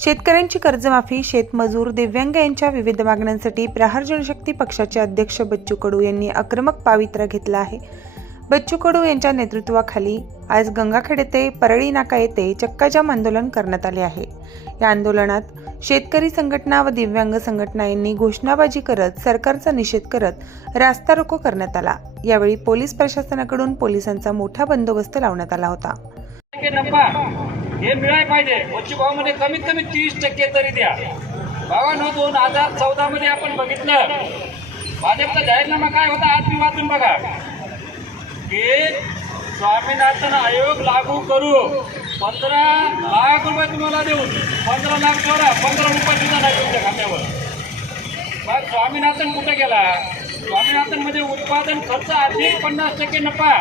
शेतकऱ्यांची कर्जमाफी शेतमजूर दिव्यांग यांच्या विविध मागण्यांसाठी प्रहार जनशक्ती पक्षाचे अध्यक्ष बच्चू कडू यांनी आक्रमक पावित्र्य घेतला आहे. बच्चू कडू यांच्या नेतृत्वाखाली आज गंगाखेड येथे परळी नाका येथे चक्काजाम आंदोलन करण्यात आले आहे. या आंदोलनात शेतकरी संघटना व दिव्यांग संघटना यांनी घोषणाबाजी करत सरकारचा निषेध करत रास्ता रोको करण्यात आला. यावेळी पोलीस प्रशासनाकडून पोलिसांचा मोठा बंदोबस्त लावण्यात आला होता. हे मिळायला पाहिजे. वच्ची भावामध्ये कमीत कमी तीस टक्के तरी द्या. भावानो दोन हजार चौदा मध्ये आपण बघितलं. भाजपचा जाहीरनामा काय होता? आज मी वाचून बघा. की स्वामीनाथन आयोग लागू करू. पंधरा लाख रुपये तुम्हाला देऊन पंधरा लाख सोडा पंधरा रुपये सुद्धा नाही तुमच्या खात्यावर. मग स्वामीनाथन कुठे गेला? स्वामीनाथन म्हणजे उत्पादन खर्च अधिक पन्नास टक्के नफा.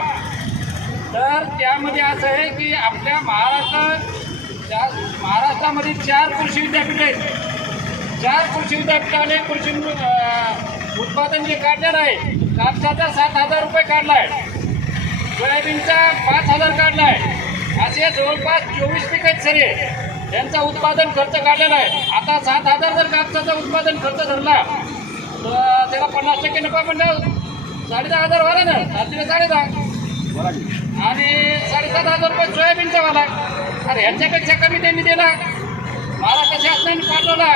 तर त्यामध्ये असं आहे की आपल्या महाराष्ट्र त्या महाराष्ट्रामध्ये चार कृषी विद्यापीठ आहेत. चार कृषी विद्यापीठाने कृषी उत्पादन जे काढणार आहे कापसाचा सात हजार रुपये काढला आहे. सोयाबीनचा पाच हजार काढला आहे. असे जवळपास चोवीस पिक आहेत सरे त्यांचा उत्पादन खर्च काढलेला आहे. आता सात हजार जर कापसाचा उत्पादन खर्च धरला तर त्याला पन्नास टक्के नफा म्हणजे साडेदहा हजार वाला ना. सातशे साडेदहा. आणि साडेसात हजार रुपये सोयाबीनचा वाला. अरे ह्याच्यापेक्षा कमी त्यांनी दिला. महाराष्ट्र शासनाने पाठवला.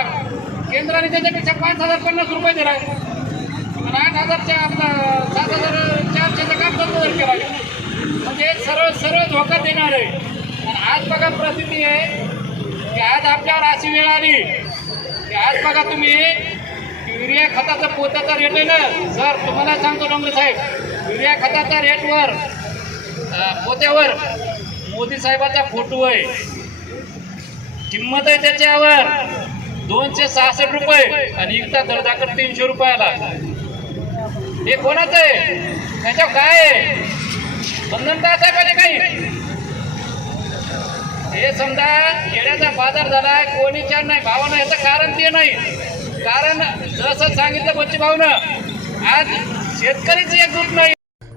केंद्राने त्याच्यापेक्षा पाच हजार पन्नास रुपये दिला. आणि आठ हजारच्या आपला सात हजार चारशेचा काम दर केला. म्हणजे सरळ सरळ धोका देणार आहे. आणि आज बघा प्रसिद्धी आहे की आज आपल्यावर अशी वेळ आली की आज बघा तुम्ही युरिया खताचा पोताचा रेट आहे ना? सर तुम्हाला सांगतो डोंगरे साहेब युरिया खताच्या रेटवर पोत्यावर मोदी साहेबाचा फोटो आहे. किंमत आहे त्याच्यावर. दोनशे सहासष्ट रुपये. आणि एकदा दर्जाकडे तीनशे रुपयाला. हे कोणाचं आहे? त्याच्यावर काय आहे? बंधन तास आहे पाहिजे काही? हे समजा येण्याचा बाजार झाला कोणीच्या नाही भावानं याचं कारण ते नाही. कारण जसं सांगितलं बच्ची भाऊनं आज शेतकरीच एकजूट नाही.